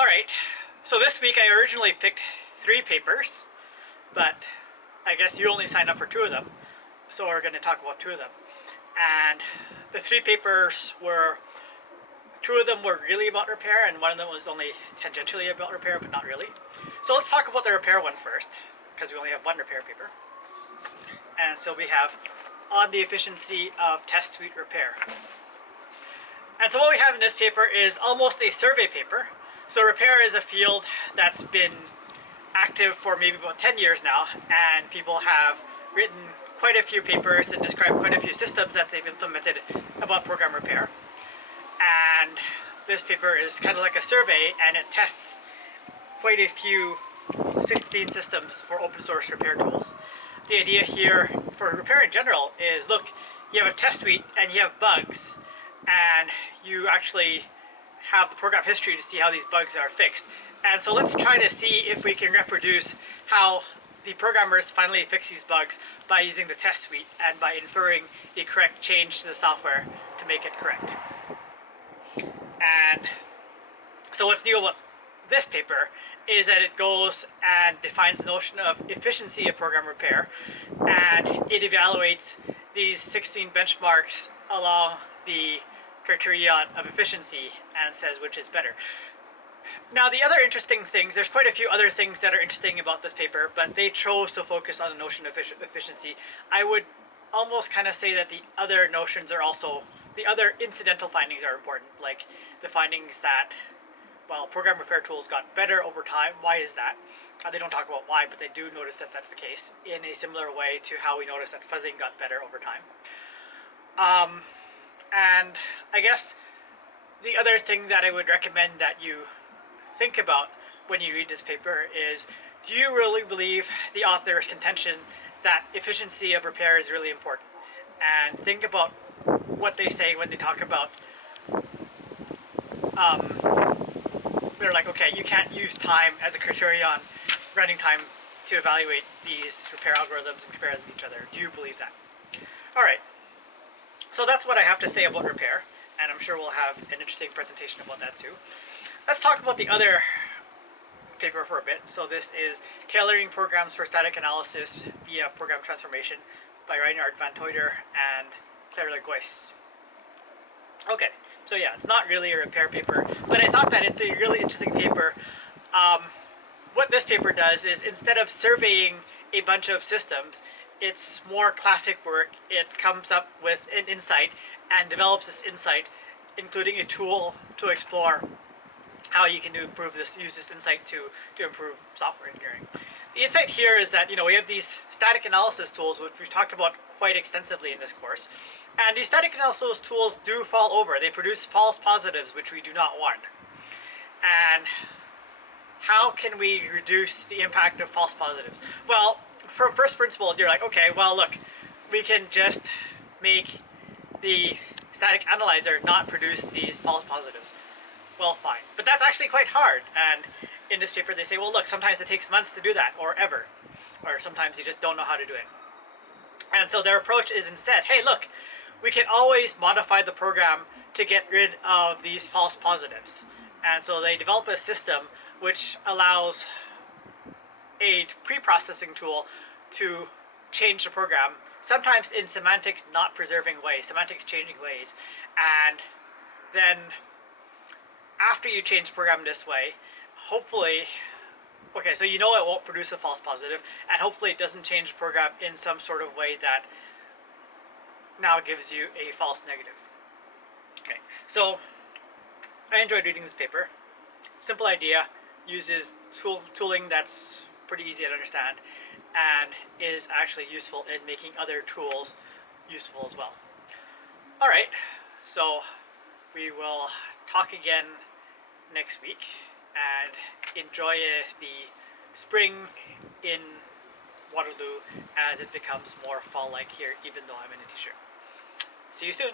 Alright, so this week I originally picked 3 papers, but I guess you only signed up for 2 of them, so we're going to talk about 2 of them. And the 3 papers were, 2 of them were really about repair, and one of them was only tangentially about repair, but not really. So let's talk about the repair one first, because we only have 1 repair paper. And so we have on the efficiency of test suite repair. And so what we have in this paper is almost a survey paper. So repair is a field that's been active for maybe about 10 years now, and people have written quite a few papers and described quite a few systems that they've implemented about program repair. And this paper is kind of like a survey, and it tests quite a few 16 systems for open source repair tools. The idea here for repair in general is, look, you have a test suite and you have bugs, and you actually have the program history to see how these bugs are fixed. And so let's try to see if we can reproduce how the programmers finally fix these bugs by using the test suite and by inferring the correct change to the software to make it correct. And so what's new about this paper is that it goes and defines the notion of efficiency of program repair, and it evaluates these 16 benchmarks along the criterion of efficiency and says which is better. Now the other interesting things, there's quite a few other things that are interesting about this paper, but they chose to focus on the notion of efficiency. I would almost kind of say that the other notions are also, the other incidental findings are important, like the findings that, well, program repair tools got better over time. Why is that? They don't talk about why, but they do notice that that's the case, in a similar way to how we notice that fuzzing got better over time. And I guess the other thing that I would recommend that you think about when you read this paper is, do you really believe the author's contention that efficiency of repair is really important? And think about what they say when they talk about, they're like, okay, you can't use time as a criterion, running time, to evaluate these repair algorithms and compare them to each other. Do you believe that? Alright, so that's what I have to say about repair, and I'm sure we'll have an interesting presentation about that too. Let's talk about the other paper for a bit. So this is Tailoring Programs for Static Analysis via Program Transformation by Reinhard van Teuter and Claire Legois. Okay, so yeah, it's not really a repair paper, but I thought that it's a really interesting paper. What this paper does is, instead of surveying a bunch of systems, it's more classic work. It comes up with an insight and develops this insight, including a tool to explore how you can improve this, use this insight to improve software engineering. The insight here is that, we have these static analysis tools, which we've talked about quite extensively in this course. And these static analysis tools do fall over. They produce false positives, which we do not want. And how can we reduce the impact of false positives? Well, from first principles, you're like, okay, well, look, we can just make the static analyzer not produce these false positives. Well, fine. But that's actually quite hard. And in this paper, they say, well, look, sometimes it takes months to do that, or ever. Or sometimes you just don't know how to do it. And so their approach is instead, hey, look, we can always modify the program to get rid of these false positives. And so they develop a system which allows a pre-processing tool to change the program, sometimes in semantics not preserving ways, semantics changing ways. And then after you change the program this way, hopefully, okay, so it won't produce a false positive, and hopefully it doesn't change the program in some sort of way that now gives you a false negative. Okay, so I enjoyed reading this paper. Simple idea, uses tooling that's pretty easy to understand, and is actually useful in making other tools useful as well. Alright, so we will talk again next week, and enjoy the spring in Waterloo as it becomes more fall-like here, even though I'm in a t-shirt. See you soon!